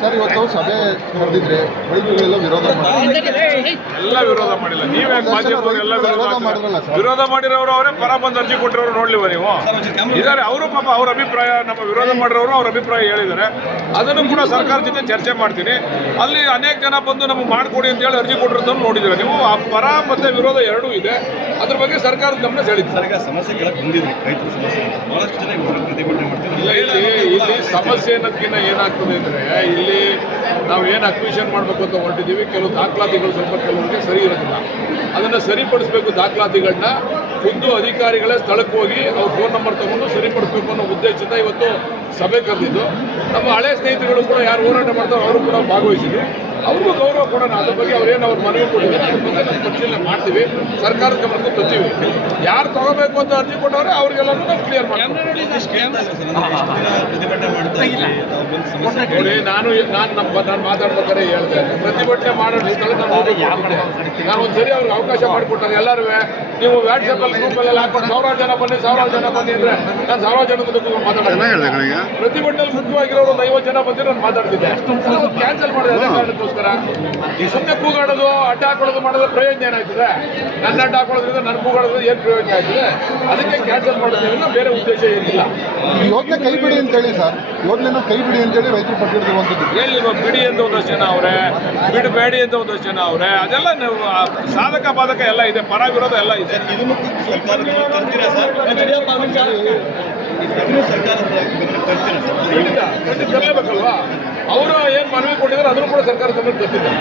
Sir, ಇವತ್ತು ಸಭೆ ಕರೆದಿದ್ರೆ ರೈತರುಗಳೆಲ್ಲ ವಿರೋಧ ಮಾಡಿಲ್ಲ. ನೀವೇ ವಿರೋಧ ಮಾಡಿರೋರು ಅವರೇ, ಪರ ಬಂದು ಅರ್ಜಿ ಕೊಟ್ಟಿರೋರು ನೋಡ್ಲಿವ ನೀವು ಇದಾರೆ. ಅವರು ಪಾಪ ಅವ್ರ ಅಭಿಪ್ರಾಯ, ನಮ್ಮ ವಿರೋಧ ಮಾಡಿರೋರು ಅವ್ರ ಅಭಿಪ್ರಾಯ ಹೇಳಿದ್ದಾರೆ. ಅದನ್ನು ಕೂಡ ಸರ್ಕಾರ ಜೊತೆ ಚರ್ಚೆ ಮಾಡ್ತೀನಿ. ಅಲ್ಲಿ ಅನೇಕ ಜನ ಬಂದು ನಮಗೆ ಮಾಡಿಕೊಡಿ ಅಂತ ಹೇಳಿ ಅರ್ಜಿ ಕೊಟ್ಟಿರೋದನ್ನು ನೋಡಿದ್ರೆ ನೀವು. ಆ ಪರ ಮತ್ತೆ ವಿರೋಧ ಎರಡೂ ಇದೆ. ಅದ್ರ ಬಗ್ಗೆ ಸರ್ಕಾರದ ಗಮನ ಸೆಳೀತು. ಸಮಸ್ಯೆ ಕೇಳಕ್ ಬಂದಿದ್ರಿ, ರೈತರ ಸಮಸ್ಯೆ ಬಹಳಷ್ಟು ಜನ ಪ್ರತಿಭಟನೆ ಮಾಡ್ತಾರೆ. ಇಲ್ಲಿ ಸಮಸ್ಯೆ ಅನ್ನೋದಕ್ಕಿಂತ ಏನಾಗ್ತದೆ ಅಂದರೆ, ಇಲ್ಲಿ ನಾವು ಏನು ಅಕ್ವಿಷನ್ ಮಾಡಬೇಕು ಅಂತ ಹೊರಟಿದ್ದೀವಿ, ಕೆಲವು ದಾಖಲಾತಿಗಳು ಸ್ವಲ್ಪ ಕೆಲವರಿಗೆ ಸರಿ ಇರೋದಿಲ್ಲ. ಅದನ್ನು ಸರಿಪಡಿಸಬೇಕು. ದಾಖಲಾತಿಗಳನ್ನ ಖುದ್ದು ಅಧಿಕಾರಿಗಳೇ ಸ್ಥಳಕ್ಕೆ ಹೋಗಿ ಅವ್ರ ಫೋನ್ ನಂಬರ್ ತಗೊಂಡು ಸರಿಪಡಿಸಬೇಕು ಅನ್ನೋ ಉದ್ದೇಶದಿಂದ ಇವತ್ತು ಸಭೆ ಕರೆದಿದ್ದು. ನಮ್ಮ ಹಳೆ ಸ್ನೇಹಿತರುಗಳು ಕೂಡ ಯಾರು ಹೋರಾಟ ಮಾಡ್ತಾರೋ ಅವರು ಕೂಡ ಭಾಗವಹಿಸಿದ್ರು. ಅವ್ರಿಗೂ ಗೌರವ ಕೊಡೋಣ. ಅದ್ರ ಬಗ್ಗೆ ಅವ್ರೇನು ಮನವಿ ಕೊಟ್ಟಿದ್ದಾರೆ ಅದ್ರ ಬಗ್ಗೆ ನಾವು ಪರಿಶೀಲನೆ ಮಾಡ್ತೀವಿ. ಸರ್ಕಾರದ ಗಮನಕ್ಕೂ ತರ್ತೀವಿ. ಯಾರು ತಗೋಬೇಕು ಅಂತ ಅರ್ಜಿ ಕೊಟ್ಟವ್ರೆ ಅವ್ರಿಗೆಲ್ಲರೂ ನಾವು ಕ್ಲಿಯರ್ ಮಾಡ್ತೀವಿ. ನೋಡಿ, ನಾನು ಮಾತಾಡ್ಬೇಕಾದ್ರೆ ಹೇಳ್ದೆ, ಪ್ರತಿಭಟನೆ ಮಾಡೋ ಸ್ಥಳ ನಾನು ಹೋಗ್ಬೇಕು. ನಾನು ಒಂದ್ಸರಿ ಅವ್ರಿಗೆ ಅವಕಾಶ ಮಾಡಿಕೊಟ್ಟಾಗ ಎಲ್ಲರೂ ನೀವು ವಾಟ್ಸಪ್ಪಲ್ಲಿ ಗ್ರೂಪಲ್ಲೆಲ್ಲ ಹಾಕೊಂಡು 1000 ಜನ ಬನ್ನಿ ಅಂದರೆ ನಾನು 1000 ಜನಕ್ಕೆ ಮಾತಾಡೋದು. ಪ್ರತಿಭಟನೆಯಲ್ಲಿ ಮುಖ್ಯವಾಗಿರೋರು ಒಂದು 50 ಜನ ಬಂದಿರೋ ನಾನು ಮಾತಾಡ್ತಿದ್ದೆ. ಕ್ಯಾನ್ಸಲ್ ಮಾಡಿದೆ. ಅದೇ ಕಾರಣಕ್ಕೋಸ್ಕರ ಈ ಸುಮ್ಮನೆ ಕೂಗಾಡೋದು, ಅಡ್ಡ ಹಾಕೊಳ್ಳೋದು ಮಾಡೋದು ಪ್ರಯೋಜನ ಏನಾಯ್ತದೆ? ನನ್ನ ಅಡ್ಡ ಹಾಕೊಳ್ಳೋದ್ರಿಂದ ನನ್ನ ಕೂಗಾಡೋದು ಏನು ಪ್ರಯೋಜನ ಆಯ್ತದೆ? ಅದಕ್ಕೆ ಕ್ಯಾನ್ಸಲ್ ಮಾಡೋದ್ರಿಂದ ಬೇರೆ ಉದ್ದೇಶ ಏನಿಲ್ಲ. ಯೋಜನೆ ಕೈ ಬಿಡಿ ಅಂತೇಳಿ ಸರ್, ಯೋಜನೆನ ಕೈ ಬಿಡಿ ಅಂತೇಳಿ ರೈತರು ಪಟ್ಟಿರುವಂಥದ್ದು. ಹೇಳಿ, ಬಿಡಿ ಅಂತ ಒಂದಷ್ಟು ಜನ ಅವರೇ, ಬಿಡಬೇಡಿ ಅಂತ ಒಂದಷ್ಟು ಜನ ಅವರೇ. ಅದೆಲ್ಲ ನೀವು ಸಾಧಕ ಬಾಧಕ ಎಲ್ಲ ಇದೆ, ಪರ ವಿರೋಧ ಎಲ್ಲ ಇದೆ. ಇದನ್ನು ಸರ್ಕಾರ ತರ್ತೀರಾ ಸರ್? ತರಲೇಬೇಕಲ್ವಾ? ಅವರು ಏನು ಮನವಿ ಕೊಟ್ಟಿದ್ದಾರೆ ಅದನ್ನು ಕೂಡ ಸರ್ಕಾರ ಗಮನಕ್ಕೆ ತರ್ತಿದ್ದಾರೆ.